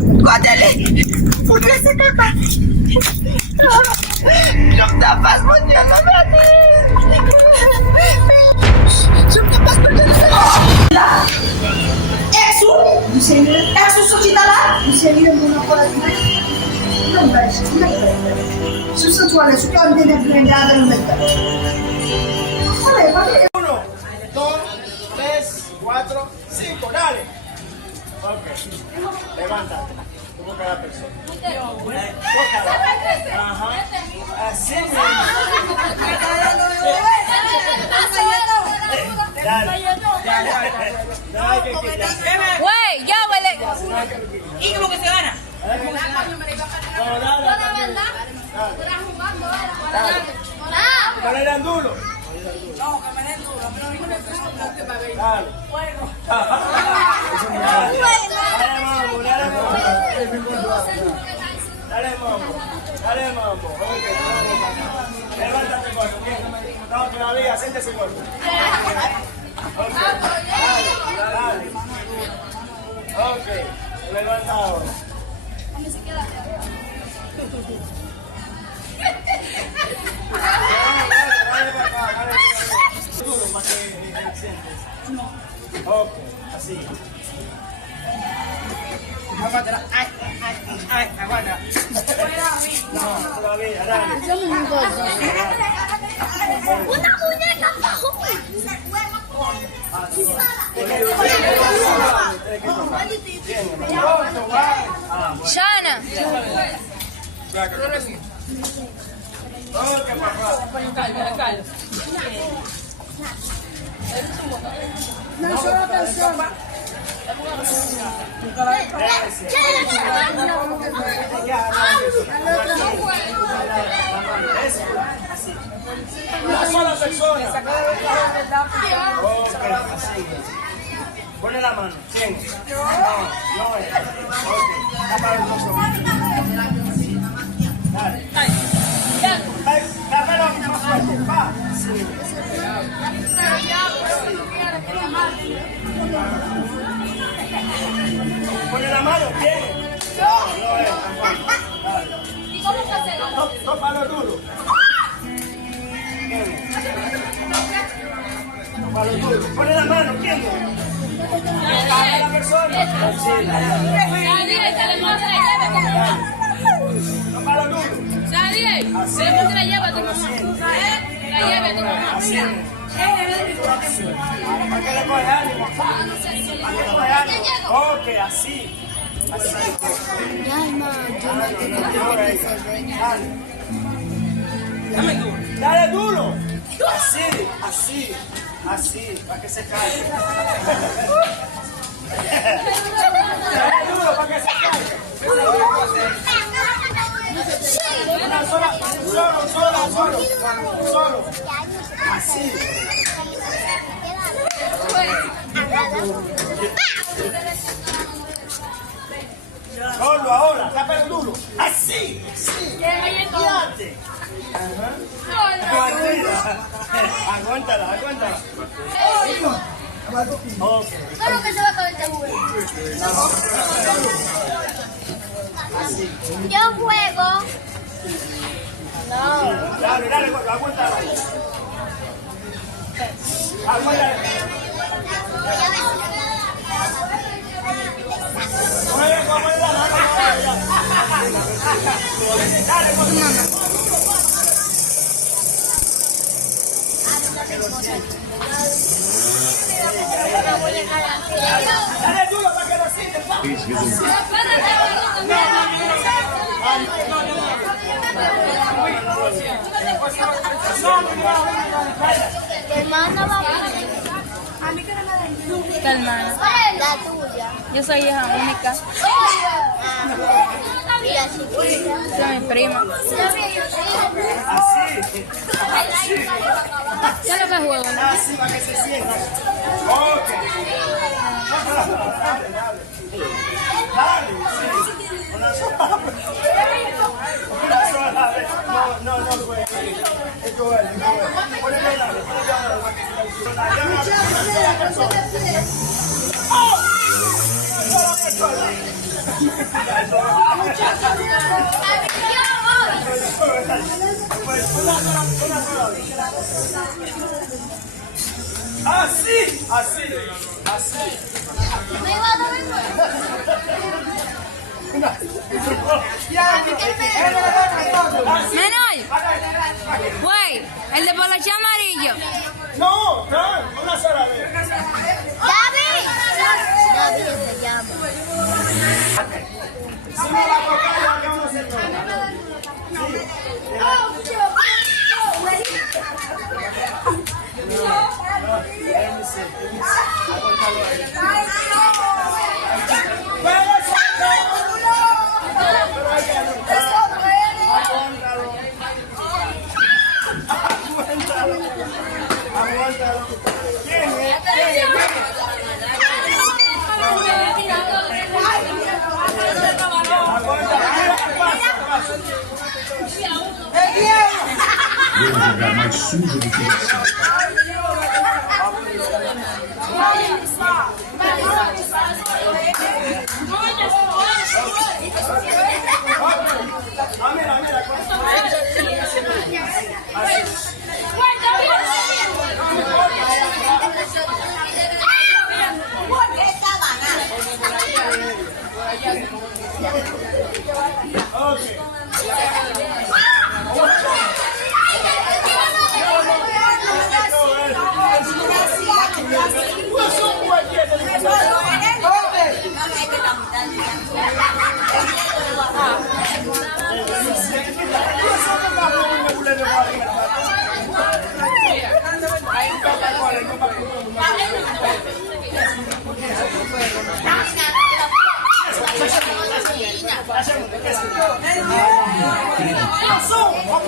Cuéntale. ¿Por qué se tapa? Lo tapas porque no me Lo tapas porque no se Eso società là? Mi sei venendo una cosa di me? Non penso, non è vero. Su sessuale, su quante ne prendete non è vero. Vabbè, vabbè. 1, 2, 3, 4, 5, dale. Ok, levántate, como cada persona. Ajá, así mismo. Dale, dale, que Güey, ya, vale. ¿Y cómo que se gana? No le dan duro. No, que me den duro. Pero no me den duro. Dale. Dale, mambo. Levántate, gordo. No, todavía, siéntese, gordo. Dale. Ok, levanta ahora. Dale para acá, dale. Duro para que sientes. Ok, así. Aguanta. Ay, aguanta. No, todavía, dale. Una muñeca bajo. Shana. Ok, papá. Non sono persona. Una sola persona. Ok, así. Ponle la mano. ¿Quién? No es. Ok. Tapa los dos ojos. Dale. Dámelo más fuerte. Va. Sí. Ponle la mano. ¿Quién? No es. ¿Y cómo se hace? Dos palos duros. Ponle la mano, ¿quién? Para la persona. Sadie, te le monta la llave. No para duro. Sadie, se le monta la llave a tu mamá. La llave a tu mamá. Así. Para que le coge ánimo. Para que le coge ánimo. Ok, así. Así. Dale duro. Así, para que se caiga. Dale duro para que se caiga. Solo. Así. Solo ahora, tapa el duro. Así. Fíjate. Aguántala. Okay. Solo que se va a caer este juego. Yo juego. Dale, aguántala. Dale duro para que lo sientas. Hermana, vamos. Calma. La tuya. Yo soy hija única. Y la chiquita. Soy mi prima. Así. ¿Qué es lo que juego? Así para que se sienta. Ok. Dale. Una sola. No puede. Es cruel. Ponle la ¡Oh! Así, así, así. Menor. Güey, el de poloche amarillo. No, una sola vez. David se llama. Si no la toca, ya que vamos a hacer todo. Aguántalo. ¿Quién es? Vou jogar mais sujo do que você. Mira, mira. Como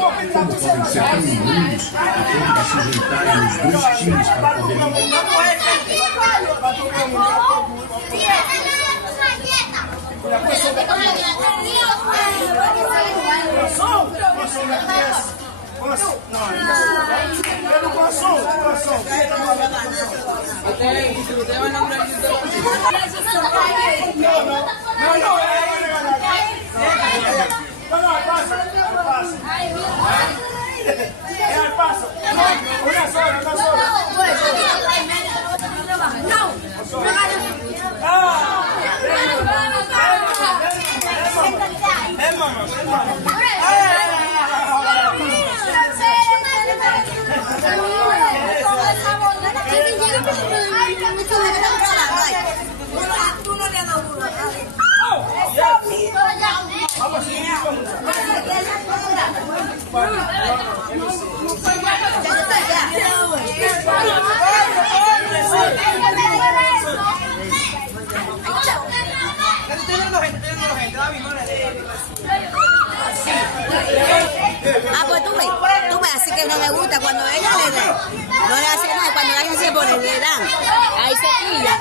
podem ser tão lindos a ponto de se juntarem os dois times para poderem. Ah, pues tú ves, así que no me gusta cuando ella le da. No le hace nada, cuando alguien se pone, le dan. Ahí se pilla.